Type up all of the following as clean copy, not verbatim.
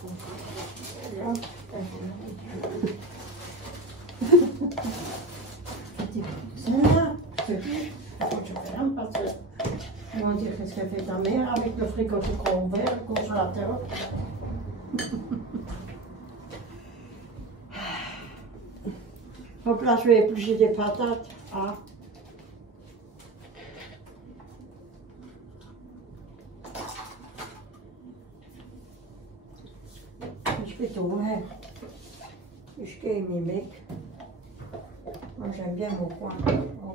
On dirait qu'est-ce qu'elle fait ta mère avec le frigo ouvert, le congélateur. Donc là, je vais éplucher des patates. Ah. Je fais tout, ouais. Je fais mes mecs. Moi, j'aime bien mon coin. Oh.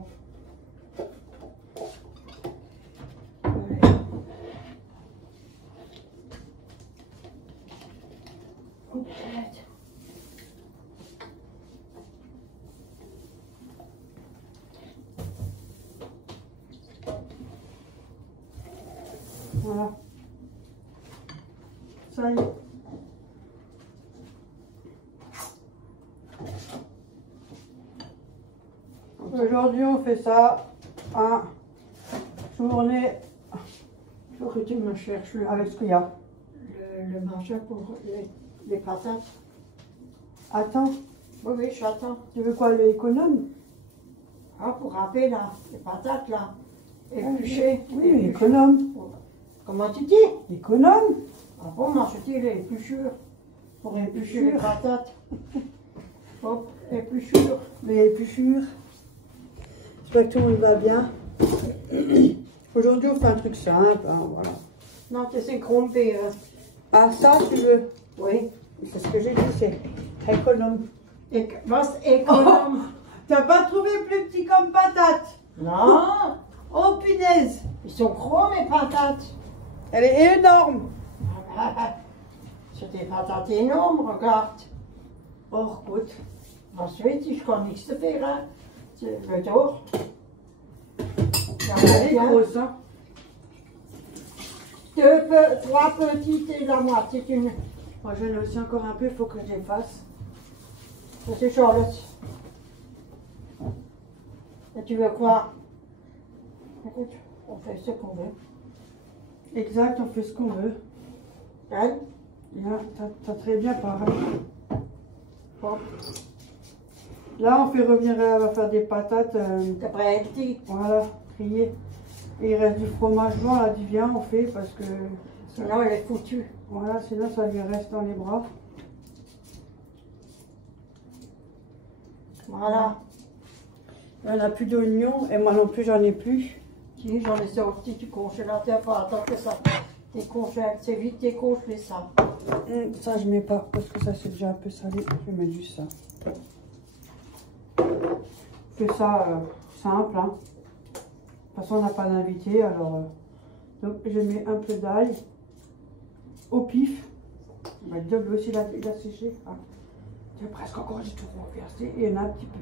Voilà. Ça y est. Aujourd'hui, on fait ça. Journée. Il faut que tu me cherches avec ce qu'il y a. Le marché pour les patates. Attends. Oui, oui, j'attends. Tu veux quoi, l'économe? Ah, pour râper là, les patates là. Éplucher. Oui, oui, économe. Comment tu dis? Économe. Ah bon, moi je dis les épluchures. Pour éplucher les patates. Hop, épluchures. Les épluchures. J'espère que tout le monde va bien. Aujourd'hui, on fait un truc simple, hein, voilà. Non, tu sais, gromper. Ah, ça, tu veux? Oui. C'est ce que j'ai dit, c'est économe. Was économe? Oh, t'as pas trouvé plus petit comme patate? Non. Oh, punaise. Ils sont gros, mes patates. Elle est énorme. C'est des patates énormes, regarde. Oh, écoute. Ensuite, je connais nichts te faire, hein. Tu veux door. Elle est grosse, hein. Trois petites et la moitié d'une. Moi, j'en ai aussi encore un peu, il faut que je les fasse. Ça, c'est Charlotte. Et tu veux quoi? Écoute, on fait ce qu'on veut. Exact, on fait ce qu'on veut. Hein? T'as très bien parlé. Bon. Là, on fait revenir, on va faire des patates. Voilà, grillées. Et il reste du fromage blanc, là, du viande, on fait parce que. Sinon, elle est foutue. Voilà, sinon, ça lui reste dans les bras. Voilà. On n'a plus d'oignons et moi non plus, j'en ai plus. Si, j'en ai sorti du congélateur. Faut attendre que ça décongèle. C'est vite décongelé, ça. Ça, je mets pas parce que ça, c'est déjà un peu salé. Je vais mettre juste ça. Je fais ça simple, hein. De toute façon, on n'a pas d'invité, alors donc je mets un peu d'ail au pif. On va être double aussi, il a séché. Hein. Il y a presque encore du tout renversé et il y en a un petit peu.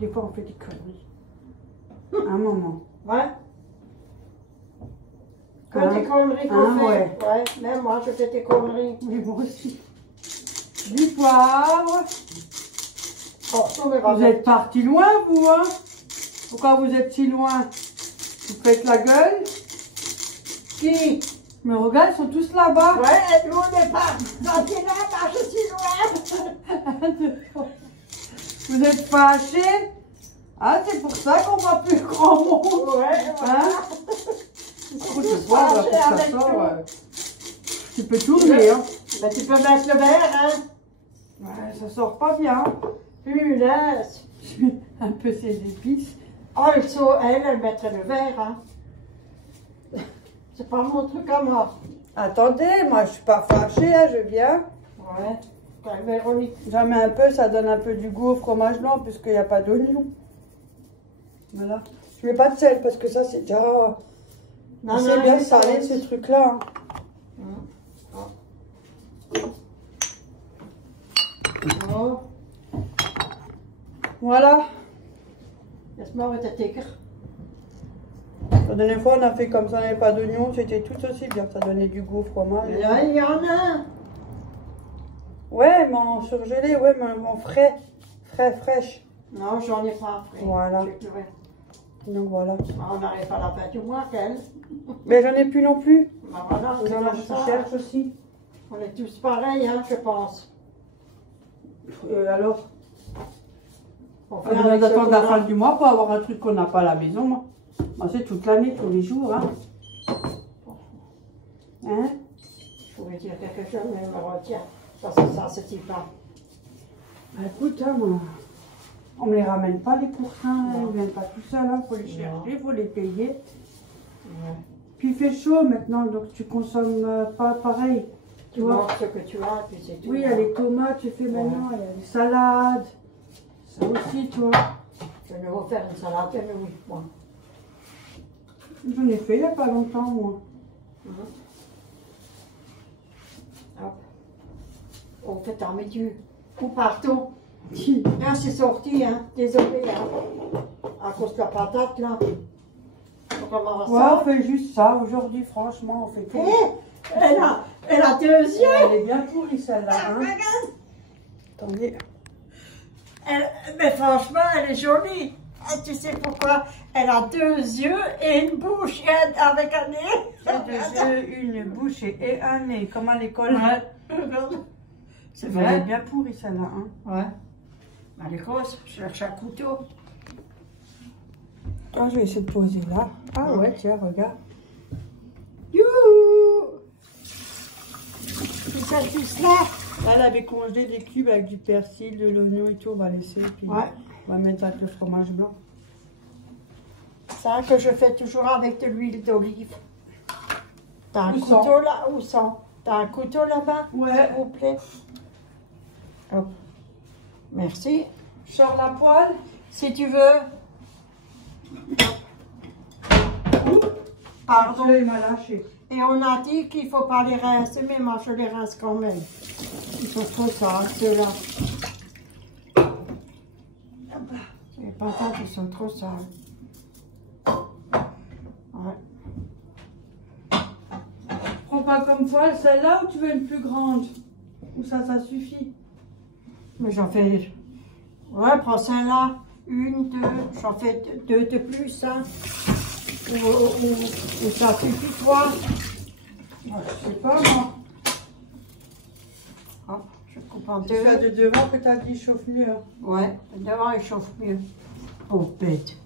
Des fois, on fait des conneries. Un moment. Ouais. Quand des conneries qu'on fait. Ouais, même moi, je fais des conneries. Oui, moi aussi. Du poivre. Vous êtes parti loin, vous, hein? Pourquoi vous êtes si loin? Vous faites la gueule? Qui? Mais regarde, ils sont tous là-bas. Ouais, nous on n'est pas. Quand tu es là, je suis loin. Vous êtes fâchés? Ah, c'est pour ça qu'on voit plus grand monde. Ouais, hein? Écoute, le poivre, là, pour que ça sort, tu peux tourner, hein? Bah, tu peux mettre le verre, hein? Ouais, ça sort pas bien. Punaise. Je mets un peu ces épices. Oh, elle mettrait le verre, hein. C'est pas mon truc à moi. Attendez, moi je suis pas fâchée, hein, je viens. Ouais, Véronique. J'en mets un peu, ça donne un peu du goût au fromage blanc, puisqu'il n'y a pas d'oignon. Voilà. Je mets pas de sel, parce que ça c'est déjà... C'est bien salé, ce truc-là. Hein. Oh. Voilà. Laisse-moi mettre ta tigre. La dernière fois, on a fait comme ça, on n'avait pas d'oignon, c'était tout aussi bien. Ça donnait du goût au fromage. Mais là, il y en a. Ouais, mais en surgelé, ouais, mais en frais. Fraîche. Non, j'en ai pas frais. Voilà. Donc voilà. On n'arrive pas à la fin du mois, qu'elle. Mais j'en ai plus non plus. Bah voilà, j'en cherche aussi. On est tous pareils, hein, je pense. Et alors? On On va attendre la fin du mois pour avoir un truc qu'on n'a pas à la maison. Moi, c'est toute l'année, tous les jours. Hein? Hein? Je pourrais dire quelque chose, mais je me retiens. Parce que ça, c'est pas. Bah, écoute, hein, moi, on ne les ramène pas les coussins, ils ne viennent pas tout seuls. Il faut les chercher, il faut les payer. Ouais. Puis il fait chaud maintenant, donc tu consommes pas pareil. Tu vois ce que tu as, puis c'est tout. Oui, il y a les tomates, tu fais maintenant, il y a les salades. Ça aussi, toi. Je vais nous refaire une salade, mais oui, moi. J'en ai fait il n'y a pas longtemps, moi. Hop. On fait un métier. Où partons? Là, c'est sorti, hein. Désolé, hein. À cause de la patate, là. Ouais, on fait juste ça. Aujourd'hui, franchement, on fait tout. Elle a 2 yeux. Elle est bien pourrie, celle-là. Hein. Attendez. Mais franchement, elle est jolie. Et tu sais pourquoi? Elle a 2 yeux et une bouche avec un nez. 2 yeux, une bouche et un nez, comme à l'école. Ouais. C'est Elle vrai. est bien pourrie, celle-là. Hein. Ouais. Elle est grosse. Je cherche un couteau. Ah, je vais essayer de poser là. Ah ouais, tiens, regarde. Youhou! Tu fais tout cela? Là, elle avait congelé des cubes avec du persil, de l'oignon et tout. On va laisser. Puis Ouais. on va mettre avec le fromage blanc. Ça que je fais toujours avec de l'huile d'olive. T'as un Où couteau sont? là? Où sont? T'as un couteau là-bas? Ouais. S'il vous plaît. Hop. Merci. Je sors la poêle. Si tu veux. Pardon. Il m'a lâché. Et on a dit qu'il ne faut pas les rincer, mais moi je les rince quand même. Ils sont trop sales, ceux-là. Les patates, ils sont trop sales. Ouais. Prends pas comme poêle celle-là ou tu veux une plus grande? Ou ça suffit? Mais j'en fais. Ouais, prends celle-là. 1, 2. J'en fais 2 de plus, hein. Ou ça suffit, toi? Je sais pas, moi. Hop, je coupe en 2. C'est ça de devant que t'as dit chauffe mieux. Hein. Ouais, devant il chauffe mieux. Oh, bête.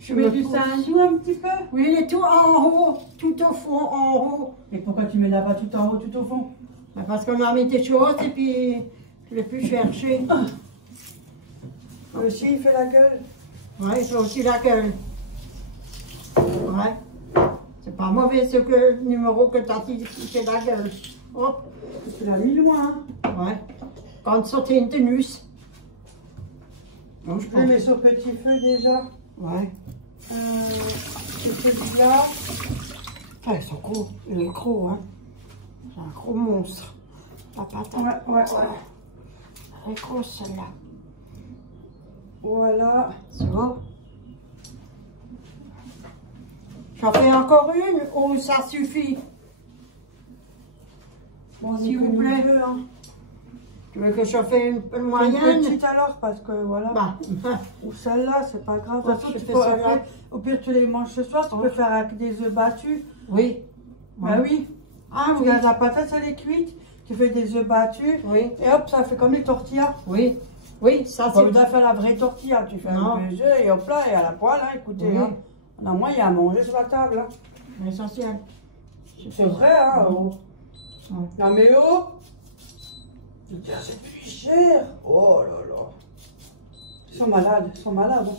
Tu mets du saindoux un petit peu? Oui, il est tout en haut, tout au fond, en haut. Et pourquoi tu mets là-bas tout en haut, tout au fond? Ben, parce qu'on a mis des choses et puis je ne l'ai plus cherché. Lui aussi, il fait la gueule. Ouais, il fait aussi la gueule. Ouais. C'est pas mauvais ce que, le numéro que tu as dit qui fait la gueule. Hop. Tu l'as mis loin. Hein. Ouais. Quand sauter une tenus. Non, je Je les mets sur petit feu déjà. Ouais. C'est celui-là. Ah, ils sont gros. Il est gros, hein. C'est un gros monstre. La patate. Ouais. Elle est grosse, celle-là. Voilà. C'est bon. J'en fais encore une ou ça suffit? Bon, S'il vous plaît. Hein. Tu veux que j'en fasse une Une moyenne? petite alors, parce que voilà. Bah, Ou celle-là, c'est pas grave. Ouais, De toute façon, je tu fais peux celle-là. après, au pire, tu les manges ce soir. Tu peux faire avec des œufs battus. oui. Bah oui. Ah Tu oui. gardes la patate, elle est cuite. Tu fais des œufs battus. Oui. Et hop, ça fait comme les tortillas. Oui. Oui, ça Au lieu c'est. de faire la vraie tortilla, tu fais Non. un peu les œufs et hop là, et à la poêle, hein, écoutez. Oui. Hein, on a moyen à manger sur la table. Hein. L'essentiel. C'est vrai, hein. Oh. Ouais. Non mais oh, c'est plus cher. Oh là là. Ils sont malades, Hein.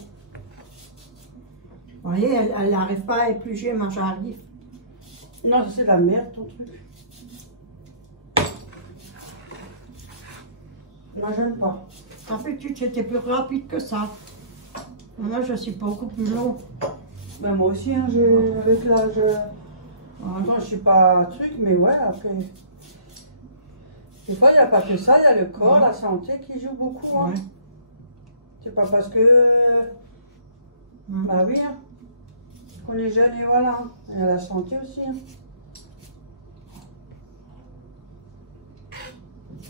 Vous voyez, elle n'arrive pas à éplucher ma j'arrive. Non, ça, c'est la merde ton truc. Moi j'aime pas. D'habitude, j'étais plus rapide que ça. Moi, je suis beaucoup plus long. Ben moi aussi, hein, avec l'âge. En même temps, je suis pas truc, mais ouais, après. Des fois, il n'y a pas que ça, il y a le corps, Ouais. la santé qui joue beaucoup. Hein. Ouais. C'est pas parce que. Bah oui, hein. Qu'on est jeune et voilà. Il y a la santé aussi. Hein.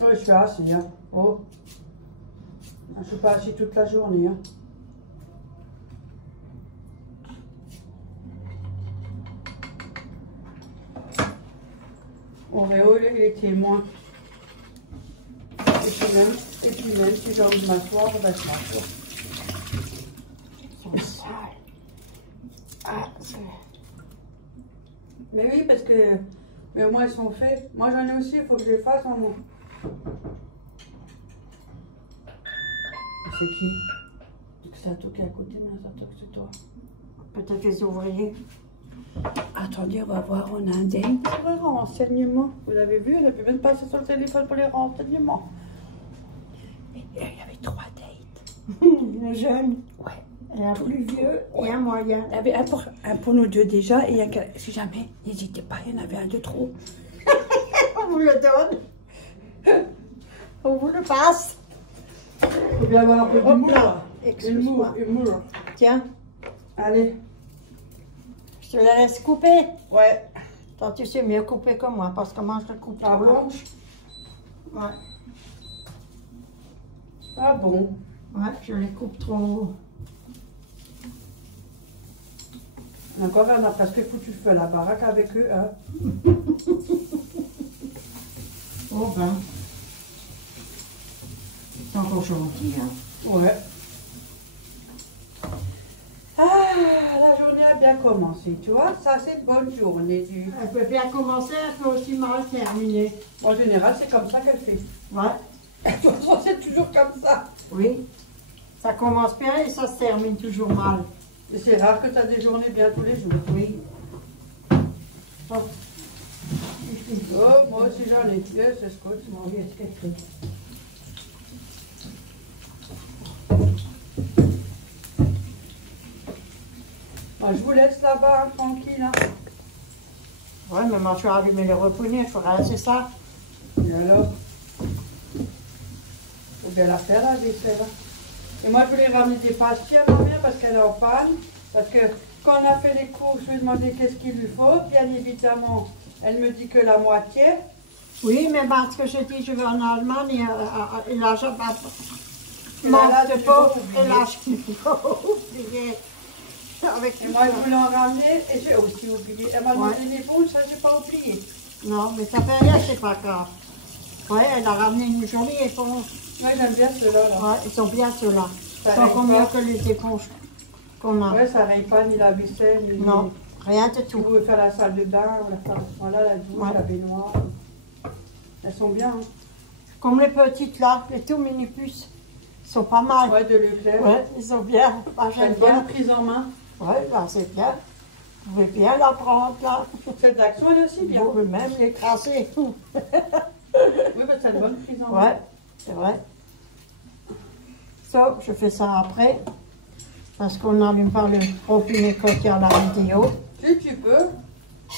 Oui, je suis assis. Hein. Oh. Je suis pas assis toute la journée. Hein. Oreo, il était moins. Et puis même si j'ai envie de m'asseoir, ben, je m'assois. Ils sont sales. Ah, c'est... Mais oui, parce que... Mais au moins, ils sont faits. Moi, j'en ai aussi, il faut que je les fasse en... C'est qui? C'est à toi qui est à côté, mais c'est à toi que c'est toi. Peut-être les ouvriers. Attendez, on va voir, on a un date pour les renseignements. Vous avez vu, elle a pu même passer sur le téléphone pour les renseignements. Et il y avait 3 dates. Le jeune. Ouais. Et un plus vieux et un moyen. Il y avait un pour nous deux déjà, et il y a, si jamais, n'hésitez pas, il y en avait un de trop. On vous le donne. On vous le passe. Il faut bien avoir un peu d'humour. là. Excuse-moi. Humour. Tiens, Allez. je te la laisse couper. Ouais. Toi, tu sais mieux couper que moi, parce que moi, je te coupe Ah trop bon? large. Ouais. Ah bon. Ouais, je les coupe trop. Encore, on a presque foutu le feu à la baraque avec eux, hein. Oh ben. C'est encore gentil, hein. Ouais. Ah, la journée a bien commencé, tu vois. Ça, c'est une bonne journée. Elle peut bien commencer, elle peut aussi mal terminer. En général, c'est comme ça qu'elle fait. Ouais. De toute façon, c'est toujours comme ça. Oui. Ça commence bien et ça se termine toujours mal. Et c'est rare que tu as des journées bien tous les jours. Oui. Oh, moi aussi j'en ai. Yes, c'est scotch. Bon, oui, est-ce qu'elle fait? Bah, je vous laisse là-bas, hein, tranquille. Hein. Ouais, mais moi, je vais allumer le reponnet, il faudra c'est ça. Et alors? Faut bien la faire, la vaisselle. Hein. Et moi, je voulais ramener des pastilles à ma mère parce qu'elle est en panne. Parce que quand on a fait les courses, je lui ai demandé qu'est-ce qu'il lui faut. Bien évidemment, elle me dit que la moitié. Oui, mais parce que je dis, je vais en Allemagne et là, je vais Et là, manque de tu pauvre, vas et là, je vais oublier. Avec Et moi, je voulais en ramener et j'ai aussi oublié. Elle m'a Ouais. demandé l'éponge, ça, j'ai pas oublié. Non, mais ça fait rien, c'est pas grave. Ouais, elle a ramené une jolie éponge. Moi, j'aime bien ceux-là. Là. Ouais, ils sont bien ceux-là. Ça Ils sont règle encore mieux pas. que les éponges qu'on a. Ouais, ça règle pas ni la vaisselle, ni... Non, rien de Si tout. vous voulez faire la salle de bain, voilà, la douche, Ouais. la baignoire. Elles sont bien. Hein. Comme les petites là, les tout mini-puces. Ils sont pas mal. Ouais, de Leclerc. Ouais, ils sont bien. Moi, J'aime j'aime bien bien. prise en main. Ouais, là, c'est bien. Vous pouvez bien la prendre là. Cette action elle est aussi bien. Vous pouvez même l'écraser. Oui, parce que c'est une bonne prise en main. Ouais, c'est vrai. Ça, je fais ça après. Parce qu'on n'allume pas le robinet quand il y a la vidéo. Si tu peux,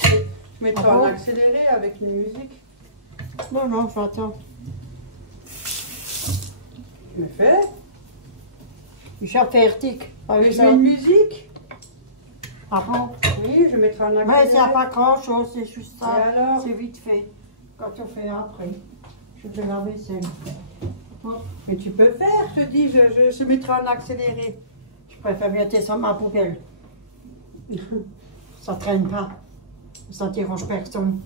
je mettrai Ah bon? en accéléré avec une musique. Non, non, j'attends. Tu me fais? Je suis fertig. Mais je mets une musique. Ah bon? Oui, je mettrai en Mais accéléré. il n'y a pas grand chose, c'est juste ça. Et alors? C'est vite fait. Quand on fait après, je fais la vaisselle. Mais tu peux faire, je te dis, je mettrai en accéléré. Je préfère bien ça ma poubelle. Ça traîne pas. Ça dérange personne.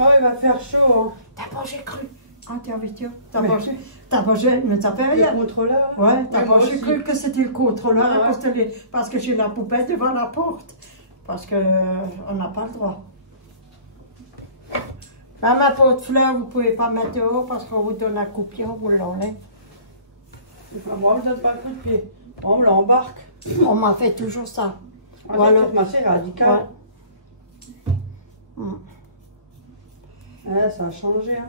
Oh, il va faire chaud. Hein. T'as pas j'ai cru. Ah, t'es en voiture. T'as Mais- pas j'ai, mais ça fait Le rien. contrôleur. Ouais, t'as Oui, pas moi j'ai aussi. cru que c'était le contrôleur Ah, ouais. ouais. parce que j'ai la poubelle devant la porte. Parce que on n'a pas le droit. Là, ma pot de fleurs, vous pouvez pas mettre dehors parce qu'on vous donne un coup de pied, on vous l'enlève. Moi, on me donne pas le coup de pied. On me l'embarque. On m'a fait toujours ça. Ah, Voilà. c'est radical. Ouais. Mm. Ouais, ça a changé. Hein.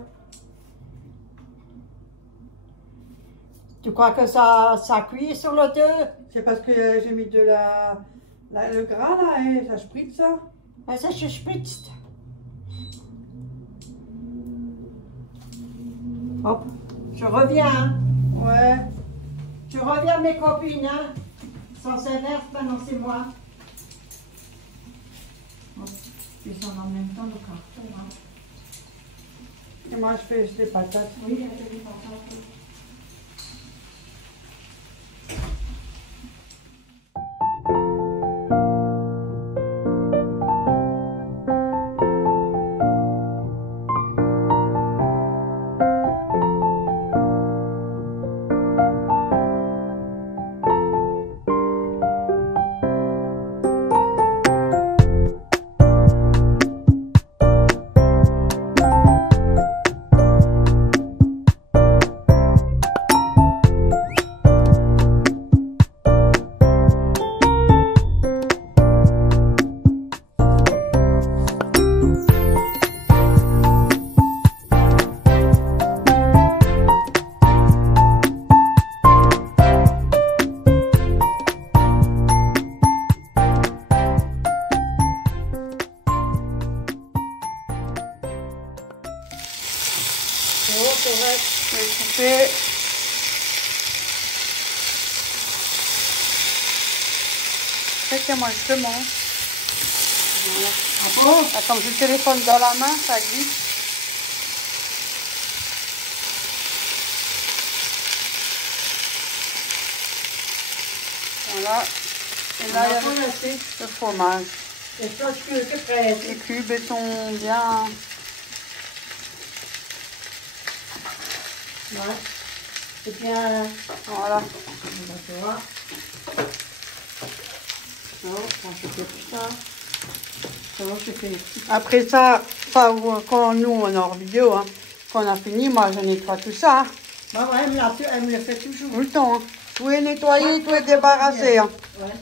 Tu crois que ça cuit sur le deux? C'est parce que j'ai mis de le gras là et ça spritz ça. Mais ça, je spritzt. Hop, je reviens. Hein. Ouais. Je reviens, mes copines. Hein. Sans s'énerve, maintenant c'est moi. Hop, je fais ça en même temps, le carton. Hein. Et moi je fais des patates. Oui, il y a des patates. café. C'est que moi je te mange. Voilà. Ah bon? Attends, j'ai le téléphone dans la main, ça glisse. Voilà. Et là, il y a le fromage. Les choses que près. Les cubes sont bien. Ouais. C'est bien. Voilà. Tu vois. Non, quand je fais tout ça. Non, je fais les petits. Après ça, quand nous on est hors vidéo, hein, quand on a fini, moi je nettoie tout ça. Hein. Bah ouais, elle me le fait toujours. Tout le temps. Hein. Tout est nettoyé, tout est débarrassé. Hein. Ouais.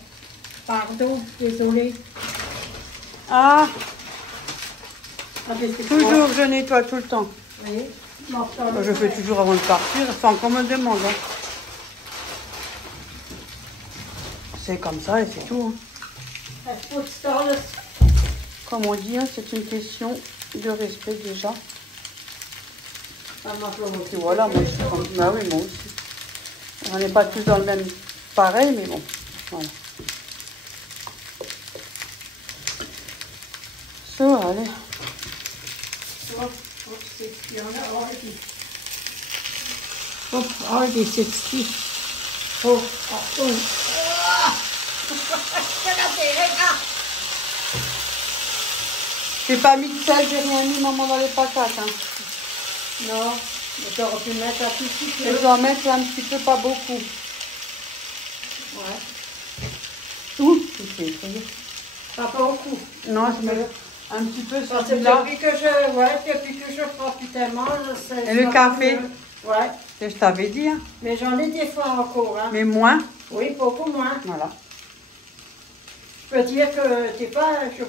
Pardon, désolé. Ah, C'est toujours je nettoie tout le temps. Oui. Je fais toujours avant de partir, sans qu'on me demande. Hein. C'est comme ça et c'est tout. Hein. Comme on dit, hein, c'est une question de respect déjà. Et voilà, moi je suis comme... Bah oui, moi aussi. On n'est pas tous dans le même pareil, mais bon, voilà. Ça va aller. Already 60. Oh, oh. J'ai pas mis de sel, j'ai rien mis, maman, dans les patates. Hein. Non, mais tu aurais pu mettre un petit peu. Je dois mettre un petit peu, pas beaucoup. Ouais. Tout. Pas beaucoup. Non, je mets un petit peu sur Parce que celui-là. depuis que je prends plus tellement, Et le café? Ouais. Je t'avais dit. Hein. Mais j'en ai des fois encore. Hein. Mais moins. Oui, beaucoup moins. Voilà. Je peux dire que t'es pas. Je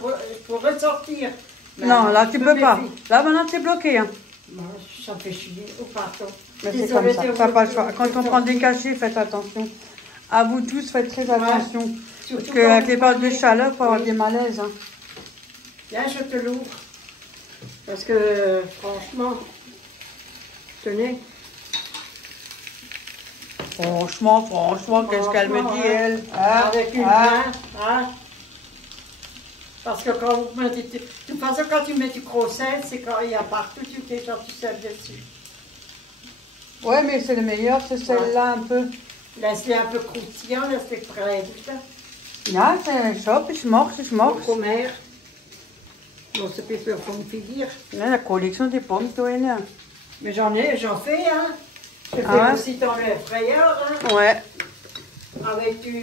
pourrais te sortir. Non, là tu peux pas. Là maintenant tu es bloqué. Hein. Bon, ça me fait chier. Oh, pardon. Mais c'est comme ça. T'as pas le choix. Quand on prend des cachets, faites attention. À vous tous, faites très attention. Ouais. Parce qu'avec les périodes de chaleur, il faut avoir des malaises. Hein. Viens, je te l'ouvre. Parce que, franchement, tenez. Franchement, qu'est-ce qu'elle me dit, elle? Avec une main, hein? Parce que quand vous mettez... De toute façon, quand tu mets du gros sel, c'est quand il y a partout, tu fais genre du sel dessus. Ouais, mais c'est le meilleur, c'est celle-là un peu. Laisse-les un peu croustillant, laisse-les prêts. Ja, c'est chaud, ich mach's. Comer. Bon, c'est plus pour me finir. La collection des pommes, toi, là. Mais j'en fais, hein. Je fais aussi dans le frayeur, hein. Ouais. Avec du...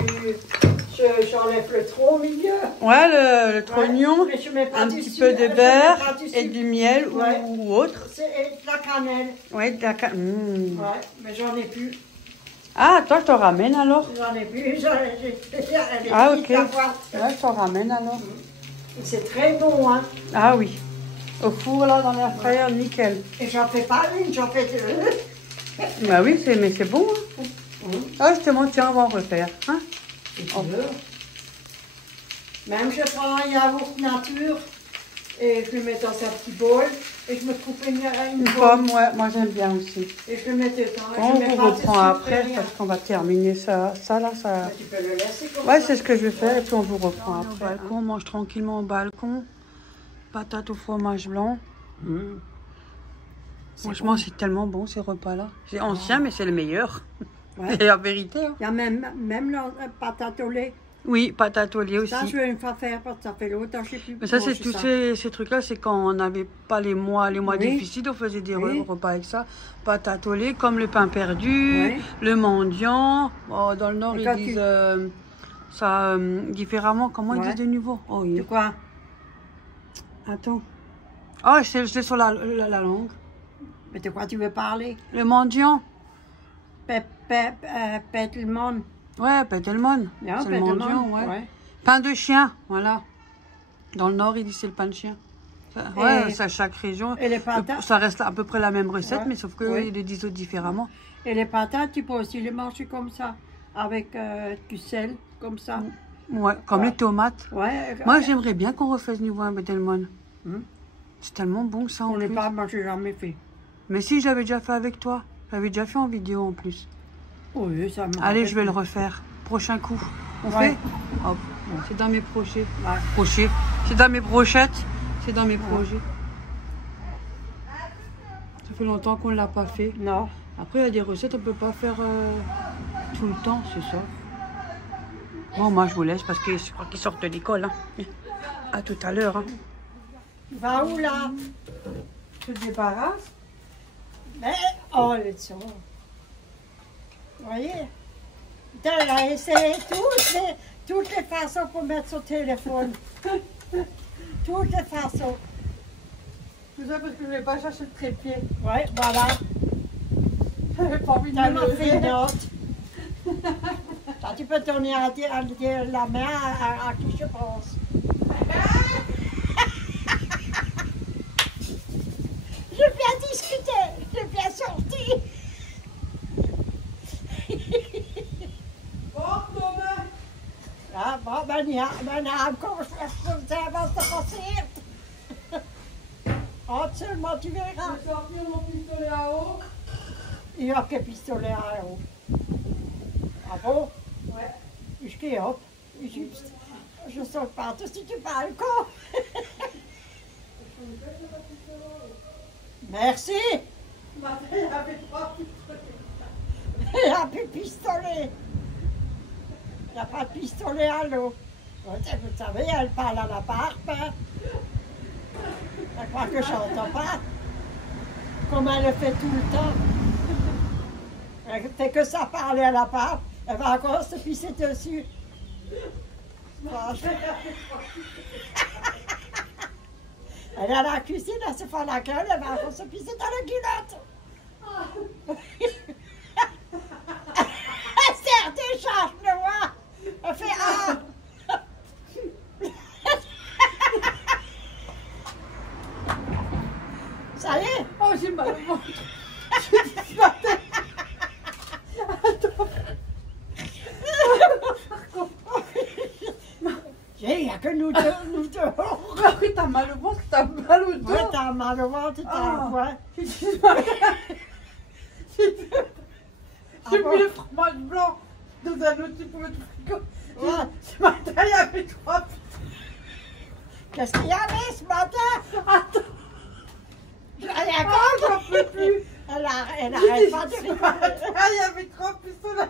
J'enlève le trop au milieu. Ouais, le trognon, un petit peu de beurre et du miel ou autre. Et de la cannelle. Ouais, de la cannelle. Mmh. Ouais, mais j'en ai plus. Ah, toi, je te ramène alors. J'en ai plus, ah, ok. Là, je te ramène alors. C'est très bon, hein. Ah oui. Au four, là, dans l'air fryer, nickel. Et j'en fais pas une, j'en fais deux. Bah oui, mais c'est bon. Hein. Ah, justement, tiens, on va en refaire. Hein. Si tu veux. Même je prends un yaourt nature et je le mets dans un petit bol et je me coupe une pomme. Ouais, moi j'aime bien aussi. Et je le mets dedans. On vous reprend après parce qu'on va terminer ça là. Ça... Tu peux le laisser comme ouais, c'est ce que je vais faire et puis on vous reprend après. Au balcon, on mange tranquillement au balcon. Patates au fromage blanc. Franchement, c'est tellement bon ces repas-là. C'est ancien, mais c'est le meilleur. Ouais. C'est la vérité. Hein. Il y a même la patate au lait. Oui, patate au lait aussi. Ça, je vais une fois faire parce que ça fait longtemps que je ne sais plus. Mais ça, c'est tous ces trucs-là, c'est quand on n'avait pas les mois difficiles, on faisait des repas avec ça. Patate au lait, comme le pain perdu, le mendiant. Oh, dans le Nord, ils disent ça différemment. Comment ils disent de nouveau? Oh, de quoi? Attends. Oh, c'est sur la langue. Mais de quoi tu veux parler? Le mendiant. Pételmon. Ouais, pételmon. C'est le mendiant, ouais. Pain de chien, voilà. Dans le Nord, ils disent c'est le pain de chien. Ouais, c'est à chaque région. Et les patates? Ça reste à peu près la même recette, mais sauf qu'ils le disent différemment. Et les patates, tu peux aussi les manger comme ça, avec du sel, comme ça. Ouais, comme les tomates. Ouais. Moi, j'aimerais bien qu'on refasse nouveau un pételmon. C'est tellement bon ça. On n'est pas, moi, j'ai jamais fait. Mais si, j'avais déjà fait avec toi. J'avais déjà fait en vidéo en plus. Oui, ça me Allez, rappelle. je vais le refaire. Prochain coup. On Ouais. fait Hop. Bon, c'est dans mes projets. Ouais. C'est dans mes brochettes. C'est dans mes projets. Ça fait longtemps qu'on ne l'a pas fait. Non. Après, il y a des recettes, on ne peut pas faire tout le temps, c'est ça. Bon, moi, je vous laisse parce que je crois qu'ils sortent de l'école. Hein. À tout à l'heure. Hein. Va où là? Tu te débarrasses? Mais, oh, le son. Vous voyez? Elle a essayé toutes les façons pour mettre son téléphone. Toutes les façons. Tout ça parce que je ne vais pas chercher le trépied. Ouais, voilà. J'avais pas envie de T'as me ma fait lever. une note. Ça, tu peux tourner la main à qui je pense. Je viens discuter, je viens sortir. Bon, Thomas. Ja, mijn aankomst was te gepasseerd. Had ze, maar tu Je verras. vais sortir mon pistolet à eau. Il y a que pistolet à eau. Ah bon? Ouais. Ich gehe ab. Je sors pas dessus du balcon. Merci. Matin, il y avait 3 pistolets. Il n'y a plus de pistolet. Il n'y a pas de pistolet à l'eau. Vous savez, elle parle à l'appart. Hein? Elle croit que je n'entends pas. Comme elle le fait tout le temps. Elle fait que ça parler à l'appart. Elle va encore se pisser dessus. Franchement. Elle est à la cuisine, elle se fait la gueule, elle va encore se pisser dans la culotte. Elle sert des charges de moi. Elle fait ah. Ça y est. Oh, j'ai mal au ventre. J'ai dit ce matin. Il n'y a que nous deux. Ah oui, t'as mal au ventre, t'as mal au dos. Ouais, t'as mal au ventre, t'as ouais. J'ai dit ce matin. J'ai bon? mis le fromage blanc dans un autre type de frigo. Ouais. Ce matin, il y avait 3 pistolets. Qu'est-ce qu'il y avait ce matin? Attends. Elle J'en peux plus. arrête pas de Ce rigoler. matin, il y avait 3 pistolets.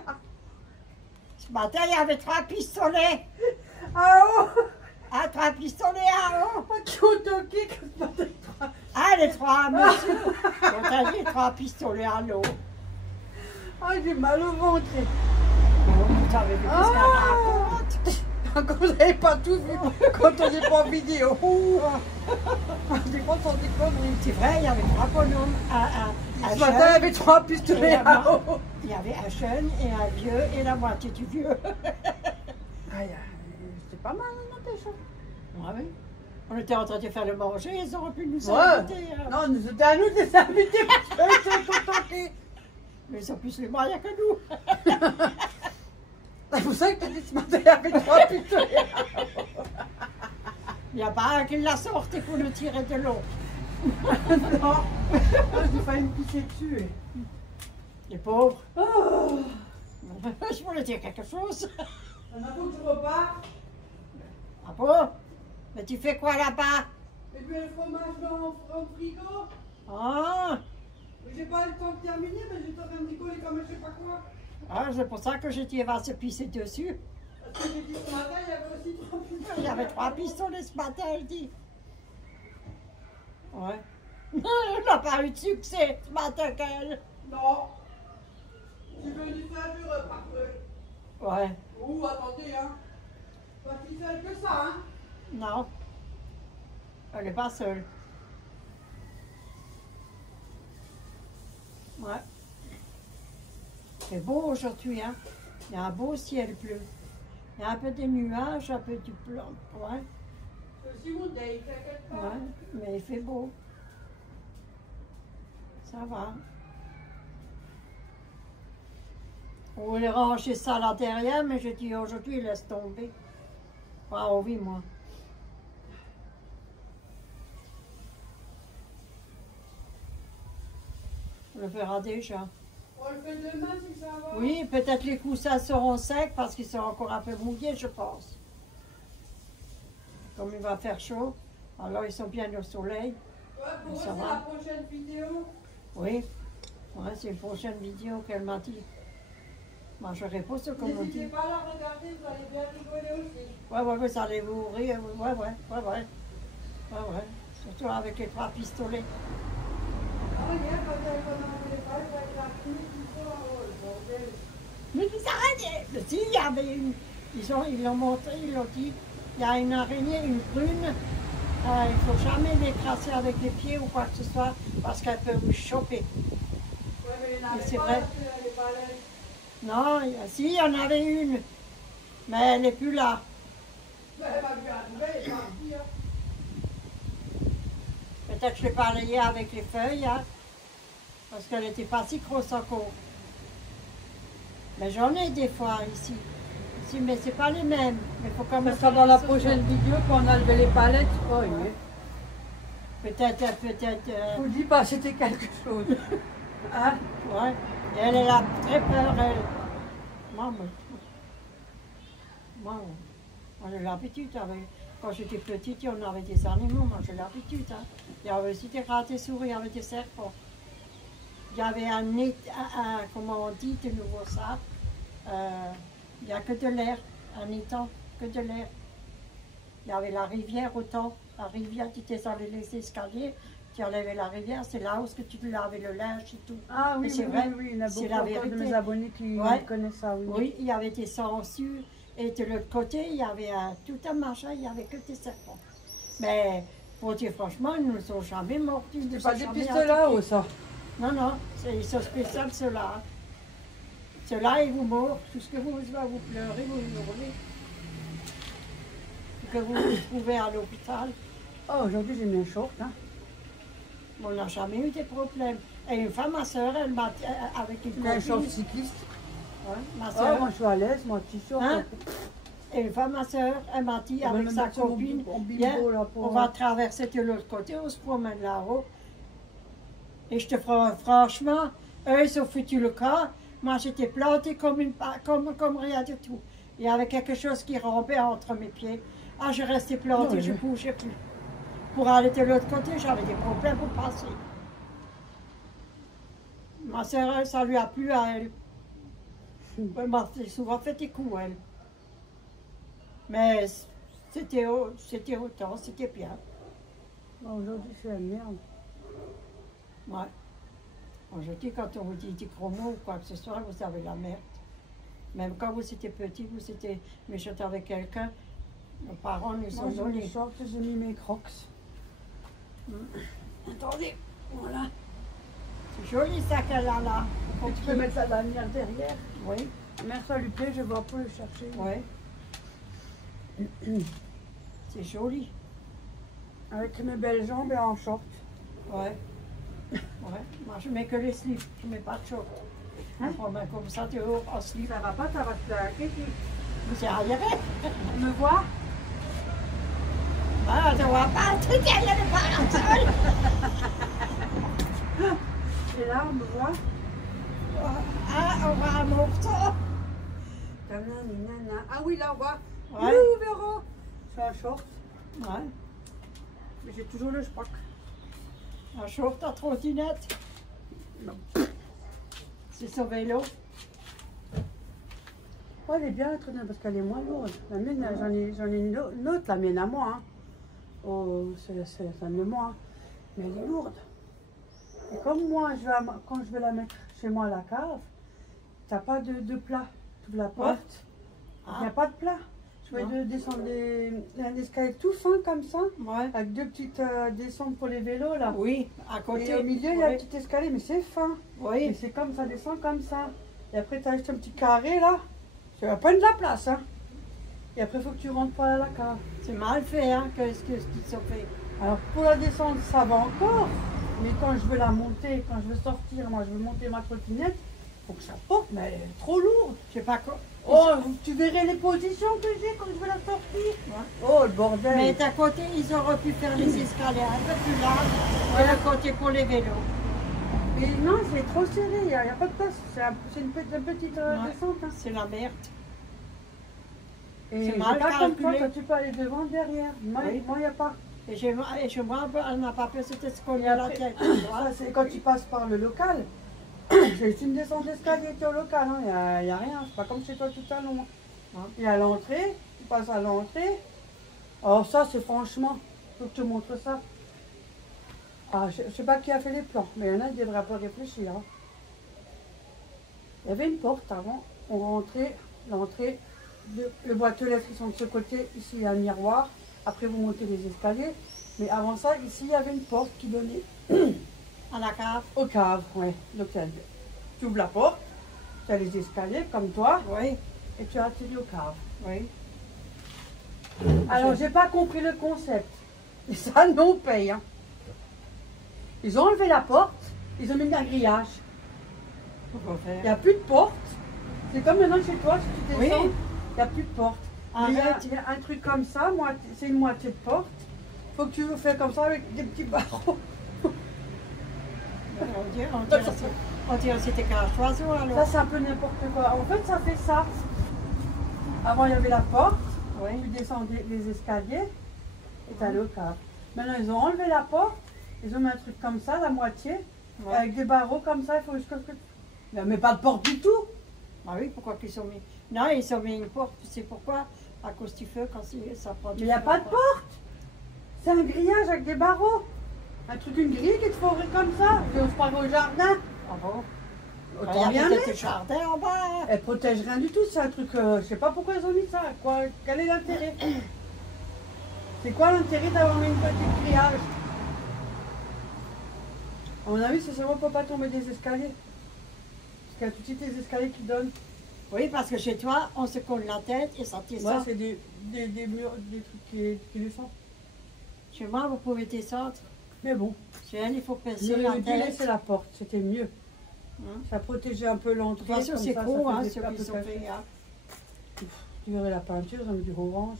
Ce matin, il y avait 3 pistolets. Ah oh. Ah, 3 pistolets à eau. Qui ont toqué que ce matin, 3. Ah, les 3, monsieur. On t'a dit 3 pistolets à l'eau. Ah, j'ai mal au ventre. Vous savez plus ce qu'elle raconte. Quand vous n'avez pas tout vu, quand on n'est pas en vidéo. Des fois, on dit conneries. C'est vrai, il y avait 3 bonhommes. Ce matin, il y avait 3 pistolets à eau. Il y avait un jeune et un vieux et la moitié du vieux. C'est pas mal, non, déjà. Ah oui. On était en train de faire le manger, ils auraient pu nous Ouais. inviter. Non, c'était à nous de les inviter parce qu'ils sont tout toqués. Mais ils ont plus les moyens que nous. C'est pour ça que tu dis ce matin, il y avait 3 pistolets à eau. Il n'y a pas un qui l'a sorti pour nous tirer de l'eau. Non, j'ai failli me pisser dessus. Les pauvres. Oh. Je voulais dire quelque chose. On a faut que je repars. Ah bon? Mais tu fais quoi là-bas? Et puis le fromage dans au frigo. Ah, J'ai pas le temps de terminer, mais j'étais en train de rigoler comme je sais pas quoi. ah c'est pour ça que j'ai dit, elle va se pisser dessus. Parce que j'ai dit ce matin, il y avait aussi 3 pistolets. Il y avait 3 pistolets ce matin, elle dit. Ouais. Elle n'a pas eu de succès ce matin qu'elle. Non. J'ai venu faire du repas. Ouais. Oh, attendez, hein. Pas si seule que ça, hein. Non. Elle n'est pas seule. Ouais. C'est beau aujourd'hui, hein. Il y a un beau ciel bleu. Il y a un peu des nuages, un peu du blanc. Ouais. C'est aussi mon day, t'inquiète pas. Ouais. Mais il fait beau. Ça va. On voulait ranger ça là derrière, mais j'ai dit aujourd'hui, laisse tomber. Pas envie, moi. On le verra déjà. On le fait demain si ça va. Oui, peut-être les coussins seront secs parce qu'ils sont encore un peu mouillés, je pense. Comme il va faire chaud, alors ils sont bien au soleil. Ouais, pour eux, Ça c'est va. la prochaine vidéo. Oui, ouais, c'est une prochaine vidéo qu'elle m'a dit. Moi, je réponds ce qu'on m'a dit. N'hésitez pas à la regarder, vous allez bien rigoler aussi. Ouais, vous allez vous rire. Ouais. Surtout avec les 3 pistolets. Ah, regarde, quand elle avait les balles, avec la pluie, tout ça, oh, le bordel. Mais ils arrêtent. Mais si, il y avait une. Ils l'ont montré, ils l'ont dit. Il y a une araignée, une prune. Il ne faut jamais l'écraser avec les pieds ou quoi que ce soit parce qu'elle peut vous choper. Ouais, mais il n'y en avait c'est pas, vrai. parce que les balais. Non, si, il y en avait une. Mais elle n'est plus là. Mais elle va bien arriver, elle est partie, hein. Peut-être que je l'ai balayée avec les feuilles, hein, parce qu'elle n'était pas si grosse encore. Mais j'en ai des fois ici. Ici, mais c'est pas les mêmes. Mais faut quand Ça même sera dans la prochaine vidéo quand on a levé les palettes. Oh, oui. Peut-être. Je vous dis pas, c'était quelque chose. Hein? Ouais. Et elle a très peur, elle. Moi, on a l'habitude. Quand j'étais petite, on avait des animaux. Moi, j'ai l'habitude. Hein. Il y avait aussi des rats, des souris, il y avait des serpents. Il y avait comment on dit de nouveau ça? Il n'y a que de l'air, un étang, que de l'air. Il y avait la rivière autant. La rivière, tu étais sur les escaliers, tu enlevais la rivière, c'est là où tu lavais le linge et tout. Ah oui, c'est oui, vrai, oui, il y en a c'est beaucoup la encore de vérité. mes abonnés qui Ouais. connaissent ça, oui. Oui, il y avait des sangsues et de l'autre côté, il y avait tout un machin, il n'y avait que des serpents. Mais pour dire franchement, ils ne nous ont jamais mordus. C'est pas des pistolets ou ça? Non, ils sont spéciaux ceux-là. Ceux-là, ils vous mordent, tout ce que vous pleurez, vous hurlez. Que vous vous trouvez à l'hôpital. Oh, aujourd'hui j'ai mis un short, hein. On n'a jamais eu de problème. Et une fois, ma soeur, elle m'a avec une Mais un short copine. cycliste. Ouais, ma Oh, soeur. moi je suis à l'aise, moi, t-shirt. Hein? Et une fois, ma soeur, elle m'a dit On va avec me sa mettre sur mon copine, bimbo, viens, là, pour- on va traverser de l'autre côté, on se promène là-haut. Et je te ferai franchement, eux, ils ont foutu le cas. Moi, j'étais plantée comme rien du tout. Il y avait quelque chose qui rampait entre mes pieds. Ah, je restais plantée, Non, je ne mais- bougeais plus. Pour aller de l'autre côté, j'avais des problèmes pour passer. Ma soeur, elle, ça lui a plu à elle. Elle m'a souvent fait des coups, elle. Mais c'était autant, c'était bien. Bon, aujourd'hui c'est la merde. Ouais. Bon, je dis, quand on vous dit des gros mots ou quoi que ce soit, vous avez la merde. Même quand vous étiez petit, vous étiez méchant avec quelqu'un, nos parents nous Moi ont j'ai mis donné. mes shorts, j'ai mis mes crocs. Attendez, voilà. C'est joli ça qu'elle a là. Et tu peux mettre la lanière derrière. Oui, Merci à lui plaît, je vais pas le chercher. oui. C'est joli. Avec mes belles jambes et en short. Ouais. Ouais. Moi, je mets que les slips, je mets pas de short. Hein? Je promets comme ça, tu haut en slip. Ça va pas, ça va te plaquer. Vous y arriverez. Tu me vois? Ah, tu vois pas, tu es derrière le parasol. Et là, on me voit. Ah, on va à mon retour. Ah oui, là, on voit. Ouais. Ouh, Véro. C'est un short. Ouais. Mais j'ai toujours le sprock. Un short à trottinette. Non. C'est son vélo. Oh, elle est bien la trottinette parce qu'elle est moins lourde. La mienne, j'en ai une autre, la mienne à moi. Hein. Oh, c'est celle de moi. Hein. Mais elle est lourde. Et comme moi, quand je vais la mettre chez moi à la cave, t'as pas de plat. Tu ouvres la porte, il n'y a pas de plat. Je vais descendre un escalier tout fin comme ça, Ouais. avec deux petites descentes pour les vélos là. Oui, à côté. Et au milieu, il y a un petit escalier, mais c'est fin. Et Oui. c'est comme ça, descend comme ça. Et après, tu as juste un petit carré là. C'est à peine de la place. Hein. Et après, il faut que tu rentres pour aller à la cave. C'est mal fait, hein, ce qu'ils ont fait. Alors, pour la descente, ça va encore. Mais quand je veux la monter, quand je veux sortir, moi, je veux monter ma trottinette, il faut que ça porte, mais elle est trop lourde. Je sais pas quoi. Oh, tu verrais les positions que j'ai quand je veux la sortir. Ouais. Oh, le bordel. Mais d'à côté, ils auraient pu faire les escaliers un peu plus larges et le côté pour les vélos. Mais non, c'est trop serré, il n'y a pas de place. C'est une petite Ouais. descente. Hein. C'est la merde. Et C'est mal pas comme toi, calculé. toi, tu peux aller devant, derrière. Moi, Oui. il n'y a pas. Et chez moi, elle n'a pas pu se Et la après, tête. ça, c'est quand tu passes par le local. C'est une descente d'escalier, tu es au local, il n'y a rien. C'est pas comme chez toi tout à long. Et à l'entrée, tu passes à l'entrée. Alors ça, c'est franchement, faut que je te montre ça. Ah, je ne sais pas qui a fait les plans, mais il y en a qui devraient un peu réfléchir. Hein. Il y avait une porte avant, on rentrait, l'entrée, le boîte aux lettres, ils sont de ce côté, ici il y a un miroir, après vous montez les escaliers, mais avant ça, ici il y avait une porte qui donnait À la cave. au cave, ouais. Donc tu ouvres la porte, tu as les escaliers comme toi, Oui, et tu as accédé au cave. oui. Alors j'ai pas compris le concept, et ça nous on paye. Hein. Ils ont enlevé la porte, ils ont mis un grillage. Pourquoi Il n'y faire? a plus de porte. C'est comme maintenant chez toi, si tu descends, Oui. il n'y a plus de porte. Mais Arrête. il y a un truc comme ça, c'est une moitié de porte. Faut que tu le fais comme ça avec des petits barreaux. On dirait que c'était cage d'oiseau Ça, alors. c'est un peu n'importe quoi. En fait, ça fait ça. Avant, il y avait la porte. Oui. Tu descendais les escaliers et tu allais au cave. Maintenant, ils ont enlevé la porte. Ils ont mis un truc comme ça, la moitié, Ouais. avec des barreaux comme ça. Il faut juste que... Mais pas de porte du tout. Ah oui, pourquoi qu'ils ont mis? Non, ils ont mis une porte, tu sais pourquoi? À cause du feu, quand ça prend du Mais il n'y a feu, pas de quoi. porte. C'est un grillage avec des barreaux. Un truc, une grille qui te faut ouvrir comme ça. Tu n'oses pas au jardin. Ah bon? Autant Il y a bien peut-être mettre. le jardin en bas. Elle protège rien du tout, c'est un truc, je sais pas pourquoi ils ont mis ça, quoi, quel est l'intérêt? C'est quoi l'intérêt d'avoir mis une petite grillage? À mon avis, c'est seulement pour pas tomber des escaliers. Parce qu'il y a tout de suite des escaliers qui donnent. Oui, parce que chez toi, on se colle la tête et ça Moi, descend. c'est des murs, des trucs qui descendent. Chez moi, vous pouvez descendre. Mais bon, Chez elle, il faut passer mieux la mieux tête. laisser la porte, c'était mieux. Hein? Ça protégeait un peu De l'entrée. toute façon, comme c'est ça, gros, ça hein, faisait ceux un qui peu sont caché. faits, hein. Tu verrais la peinture, ils ont mis du orange.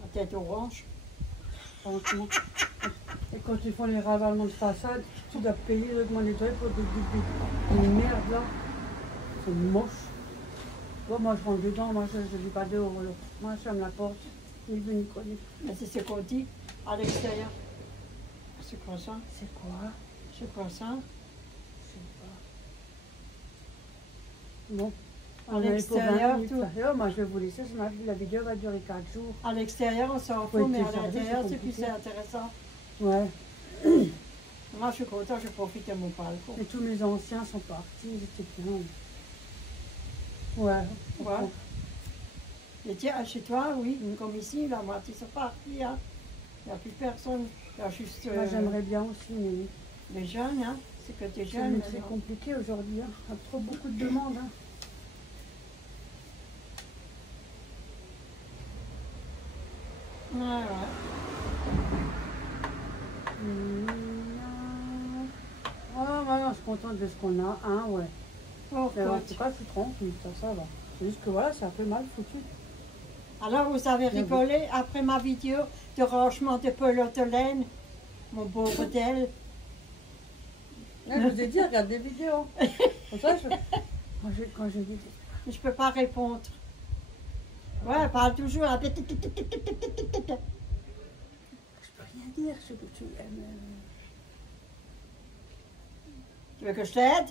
La tête orange. Franchement. Et quand ils font les ravalements de façade, tu dois payer le nettoyer pour des merdes là. C'est moche. Bon, moi je rentre dedans, moi je ne dis pas dehors. Là. Moi je ferme la porte. Ni vu ni connu. Mais c'est ce qu'on dit à l'extérieur. C'est quoi ça? C'est quoi? C'est quoi ça? Je sais pas. Bon. À On est pour 20 l'extérieur, minutes, tout. là. Oh, moi je vais vous laisser, la vidéo va durer 4 jours. À l'extérieur, on s'en Ouais, fout, mais à télécharger, l'intérieur, c'est c'est plus compliqué. intéressant. Ouais. Moi, je suis content, je profite de mon balcon. Et tous mes anciens sont partis, j'étais bien. Ouais. Ouais. Et tiens, chez toi, oui, comme ici, la moitié sont partis. Hein. Il n'y a plus personne. Il y a juste Moi j'aimerais bien aussi, mais les jeunes, hein. C'est que des c'est jeunes. très maintenant. compliqué aujourd'hui. Hein. Il y a trop beaucoup de demandes. Hein. Ouais, ouais. Ah, ouais, non, je suis contente de ce qu'on a. Hein, ouais. Oh, Mais en God. tout cas, je suis tranquille, ça va. C'est juste que voilà, c'est un peu mal foutu. Alors, vous avez rigolé après ma vidéo de rangement de pelote de laine, mon beau modèle. Je vous ai dit, regarde des vidéos. Comme ça, quand j'ai dit. Je ne peux pas répondre. Ouais, elle parle toujours. Je peux rien dire, ce que tu aimes. Tu veux que je t'aide?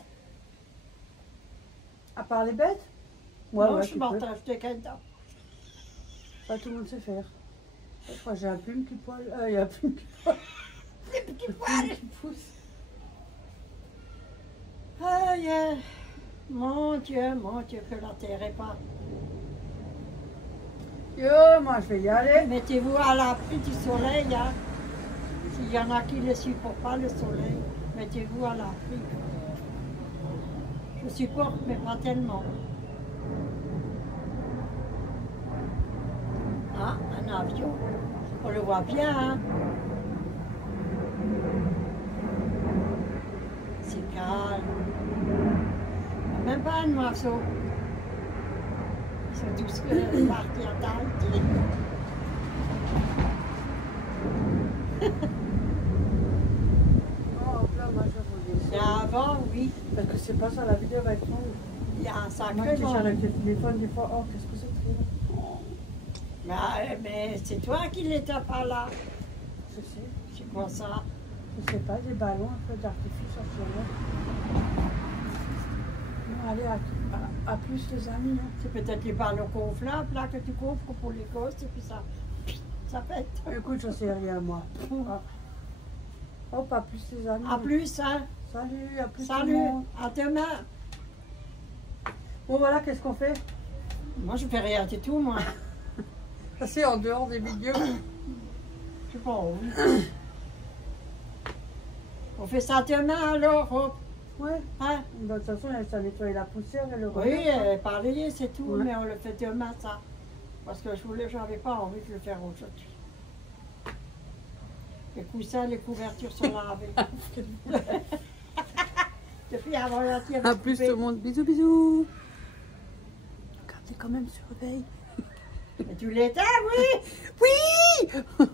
À part les bêtes? Ouais, Non, ouais, je tu suis peux. morte à acheter quelqu'un. Pas tout le monde sait faire. Je crois que j'ai un plume qui poil. Il y a un plume qui poil. Qui poil. Qui pousse. Aïe, mon Dieu, que la terre est pas. Yo, moi je vais y aller. Mettez-vous à l'abri du soleil, hein. S'il y en a qui ne supportent pas le soleil, mettez-vous à l'abri. Je supporte, mais pas tellement. Ah, un avion. On le voit bien, hein. C'est calme. Il n'y a même pas un oiseau. Ils sont tous partis en Tahiti. Oh, là, moi je vais vous laisser. Mais avant, sais pas, ça, la vidéo va être longue. Il y a un Moi, sacré je monde. avec le téléphone, des fois, oh, qu'est-ce que c'est triste. Mais c'est toi qui l'étais pas là. Je sais. C'est quoi ça? Je sais pas, des ballons, un peu d'artifice en ce moment. Bon, allez, à plus les amis. Hein. C'est peut-être les ballons gonflables là que tu gonfles pour les gosses et puis ça pète. Écoute, je sais rien, moi. Ah. Hop, à plus les amis. À plus, hein? Salut, à plus. Salut, Tout le monde. à demain. Bon, voilà, qu'est-ce qu'on fait? Moi, je fais rien du tout, moi. Ça, c'est en dehors des vidéos. Je sais pas où. On fait ça demain alors, hop. Ouais. Hein? De toute façon, ça nettoie la poussière et le Oui, revers. parler, c'est tout, Ouais. mais on le fait demain, ça. Parce que j'avais pas envie de le faire aujourd'hui. Les coussins, les couvertures sont lavées. Depuis avant la tire. À plus tout le monde. Bisous, bisous. Regardez quand même, surveille. Mais tu l'étais, oui? Oui.